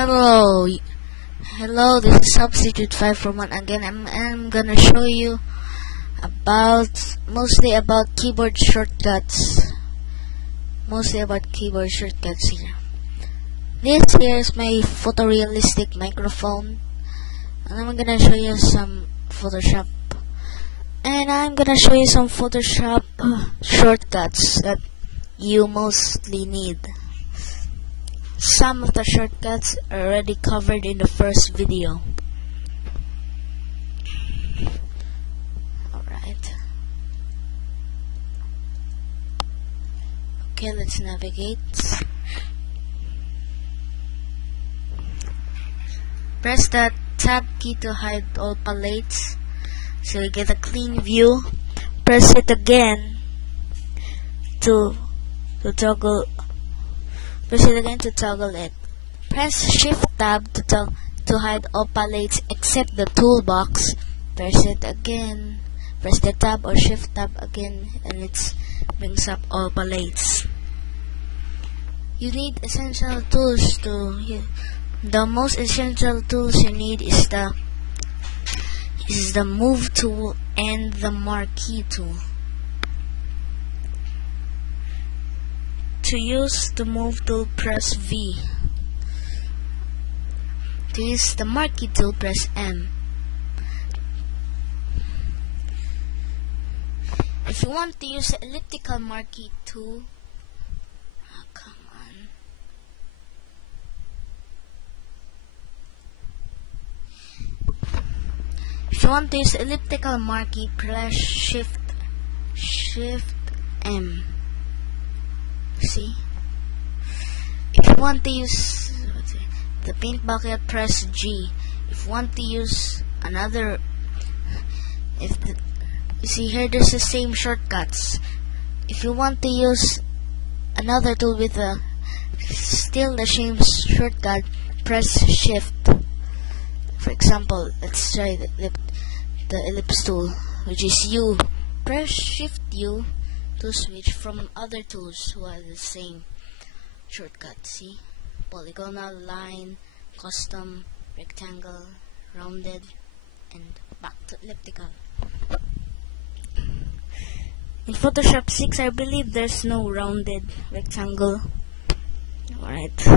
Hello, this is Substitute 541 again. I'm gonna show you mostly about keyboard shortcuts. Here. This here is my photorealistic microphone, and I'm gonna show you some Photoshop. And I'm gonna show you some Photoshop shortcuts that you mostly need. Some of the shortcuts are already covered in the first video. Alright. Okay, let's navigate. Press the tab key to hide all palettes so you get a clean view. Press it again to toggle. Press it again to toggle it. Press Shift Tab to hide all palettes except the toolbox. Press it again. Press the Tab or Shift Tab again, and it brings up all palettes. You need essential tools the most essential tools you need is the Move tool and the Marquee tool. To use the Move tool, press V. To use the Marquee tool, press M. If you want to use the elliptical marquee tool, If you want to use the elliptical marquee, press Shift M. See? If you want to use the paint bucket, press G. If you want to use another, you see here, there's the same shortcuts. If you want to use another tool with still the same shortcut, press Shift. For example, let's try the ellipse tool, which is U. Press Shift U to switch from other tools who are the same shortcut. See? Polygonal, line, custom, rectangle, rounded, and back to elliptical. In Photoshop 6, I believe there's no rounded rectangle. Alright.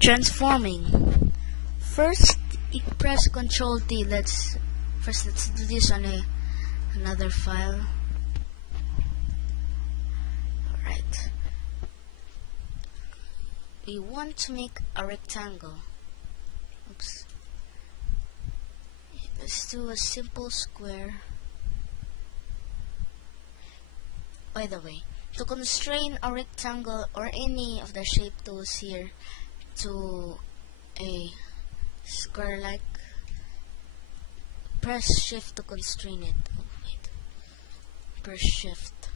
Transforming. First, you press Ctrl T. Let's do this on another file. Alright. We want to make a rectangle. Oops. Let's do a simple square. By the way, to constrain a rectangle or any of the shape tools here to a square-like, press Shift to constrain it. Press Shift.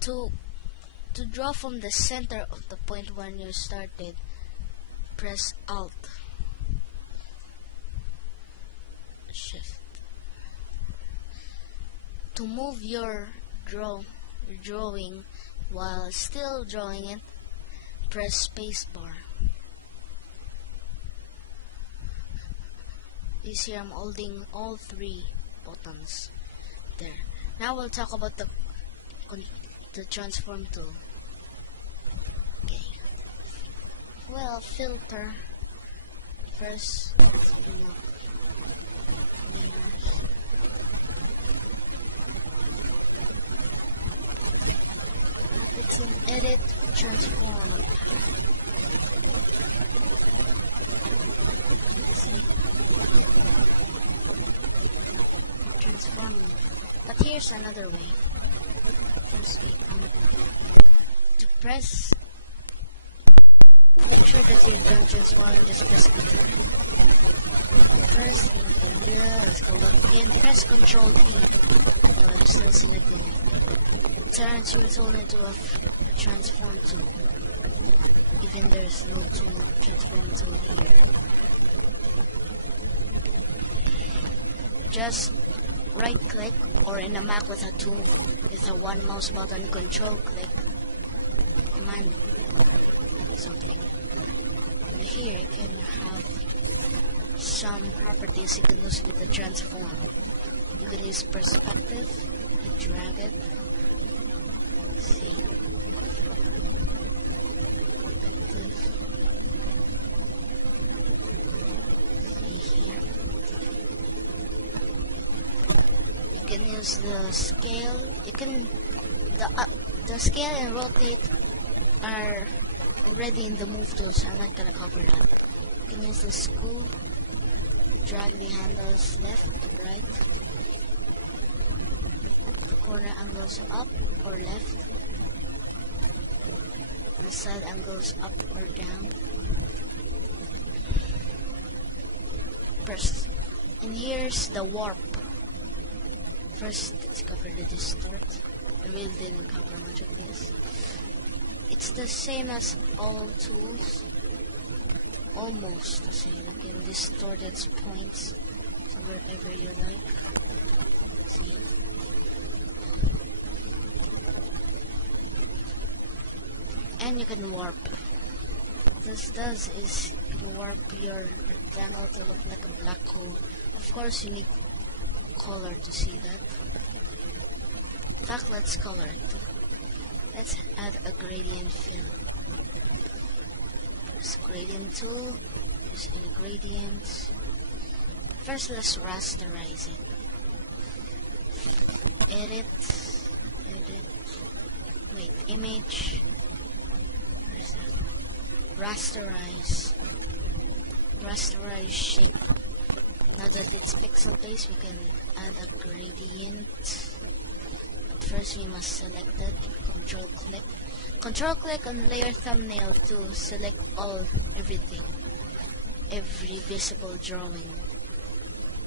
To draw from the center of the point when you started, press Alt. Shift. To move your drawing while still drawing it, press Spacebar. You see, I'm holding all three buttons there. Now we'll talk about the transform tool. Okay. Well, filter. Press. It's an edit transform. Transform. But here's another way. To press, make sure that you don't transform, just press Ctrl. First, let's go back again. Press Ctrl T. I'm still selecting it. Turns your tool into a transform tool. Even there's no transform tool here. Just right click, or in a Mac with a tool with a one mouse button, Control click, Command something. here you can have some properties you can use with the transform. You can use perspective, you drag it. See. You can use the scale. You can the scale and rotate are already in the move tools. I'm not gonna cover that. You can use the scoop, drag the handles left to right, the corner angles up or left, the side angles up or down. First, and here's the warp. First, let's cover the distort. I really didn't cover much of this. It's the same as all tools. Almost the same. You can distort its points to wherever you like. See? And you can warp. What this does is warp your rectangle to look like a black hole. Of course, you need color to see that. In fact, let's color it. Let's add a gradient fill. Press gradient tool, use any gradients. First, let's rasterize it. Edit, wait, image, rasterize shape. Now that it's pixel based, we can add a gradient. But first we must select it, control click on layer thumbnail to select everything, every visible drawing.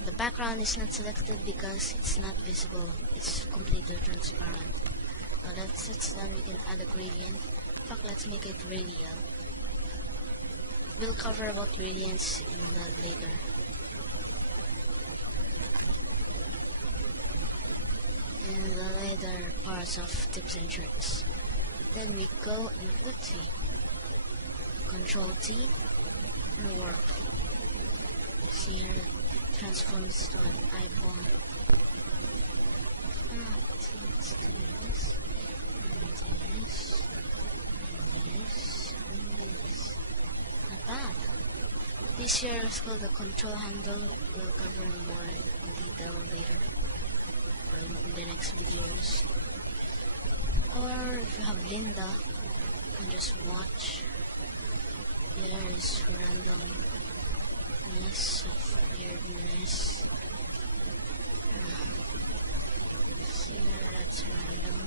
The background is not selected because it's not visible, it's completely transparent. Now that it's done, we can add a gradient. In fact, let's make it radial. We'll cover about gradients later. In the later parts of tips and tricks. Then we go and let's see. Control T and warp. See here it transforms to an eyeball. Let's do this. Not bad. This here is called the control handle. We'll cover more in detail later, or in the next videos. Or if you have Linda, you can just watch. There's randomness of weirdness. Here, that's random.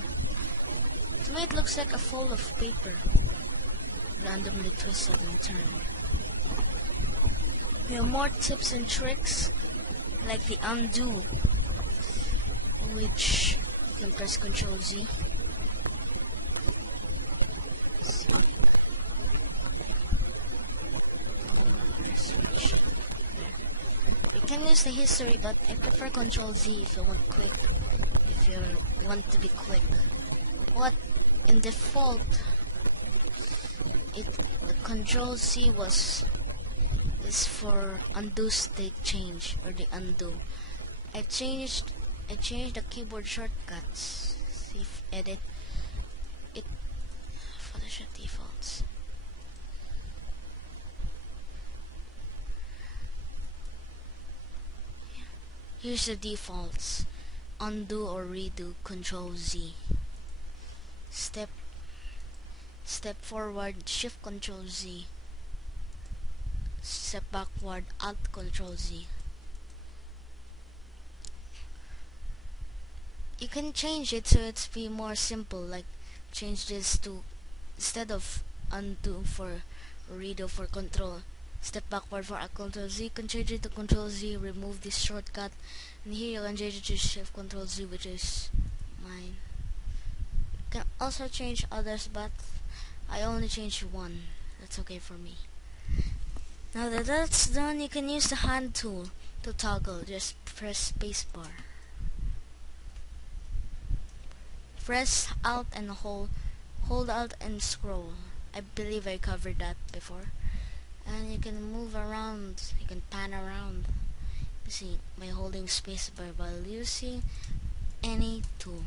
To me, it looks like a fold of paper, randomly twisted and turned. There are more tips and tricks, like the undo, which you can press Ctrl Z. You can use the history, but I prefer Ctrl Z if you want to be quick. What in default, the Ctrl C is for undo state change, or the undo. I changed the keyboard shortcuts. See if edit it, Photoshop defaults. Here's the defaults: undo or redo, Ctrl Z. Step forward, Shift Ctrl Z. Step backward, Alt Ctrl Z. You can change it so it's be more simple, like change this to, instead of undo for redo for control, step backward for Alt Ctrl Z, you can change it to Ctrl Z, remove this shortcut, and here you can change it to Shift Ctrl Z, which is mine. You can also change others, but I only changed one. That's okay for me. Now that that's done, you can use the hand tool to toggle. Just press spacebar. Press Alt and hold Alt and scroll. I believe I covered that before. and you can move around, you can pan around, you see, by holding spacebar while using any tool.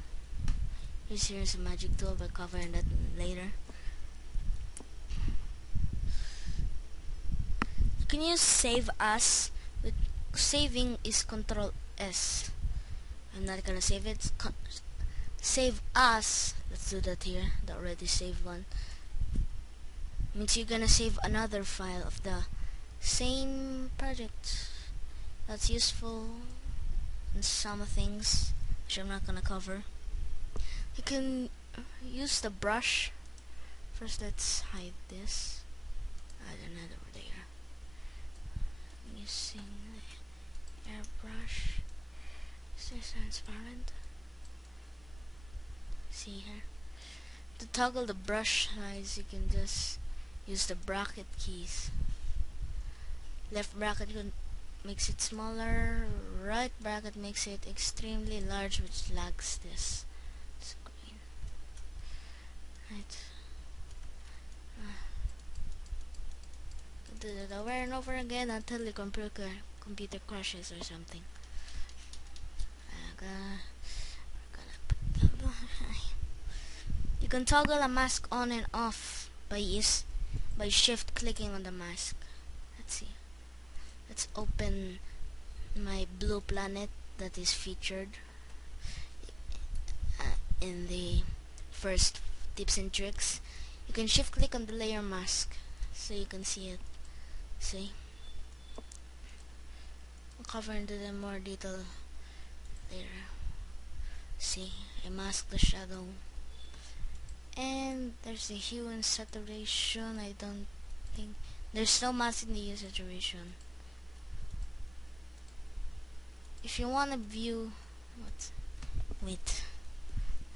Here's a magic tool, but covering that later. You can use save as. With saving is Control S. I'm not gonna save it. Save as. Let's do that here. The already saved one means you're gonna save another file of the same project. That's useful in some things which I'm not gonna cover. You can use the brush. First, let's hide this. I don't know, over there. Using the airbrush. Is this transparent? See here. To toggle the brush size, you can just use the bracket keys. Left bracket makes it smaller. Right bracket makes it extremely large, which lags this screen. Right. Do that over and over again until the computer crashes or something. You can toggle a mask on and off by shift clicking on the mask. Let's see. Let's open my blue planet that is featured in the first tips and tricks. You can shift click on the layer mask so you can see it. See? I'll cover into the more detail later. See, I mask the shadow. And there's the hue and saturation. I don't think there's no mask in the hue saturation. If you want to view wait,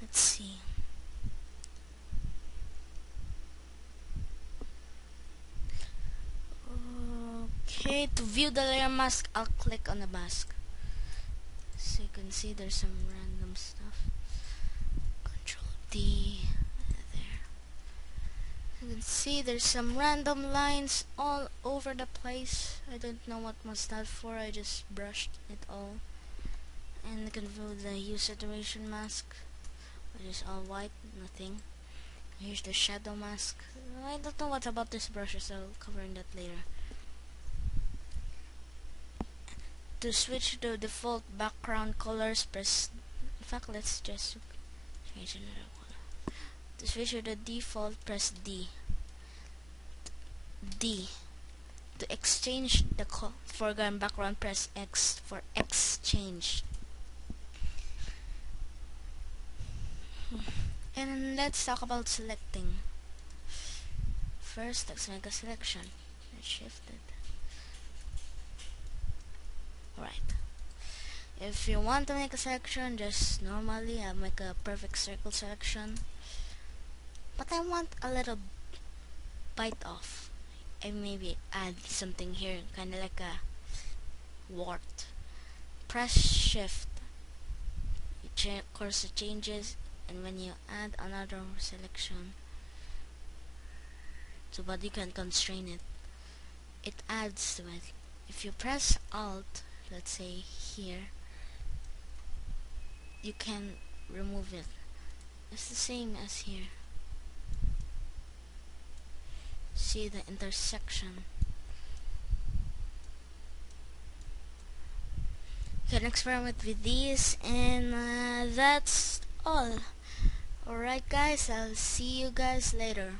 let's see. Okay, to view the layer mask, I'll click on the mask. So you can see there's some random stuff. Control D. There. You can see there's some random lines all over the place. I don't know what was that for. I just brushed it all. And you can view the hue saturation mask, which is all white, nothing. Here's the shadow mask. I don't know what about this brush, so I'll cover that later. To switch to default background colors, press. In fact, let's just change another color. To switch to the default, press D. D. To exchange the foreground background, press X for exchange. And let's talk about selecting. First, let's make a selection. Let's shift it. Right. If you want to make a selection, just normally I'll make a perfect circle selection. But I want a little bite off. I maybe add something here, kinda like a wart. Press shift. Cursor changes, and when you add another selection, so but you can constrain it, it adds to it. If you press Alt, let's say here, you can remove it. It's the same as here. See the intersection. You can experiment with these, and that's all. Alright guys, I'll see you guys later.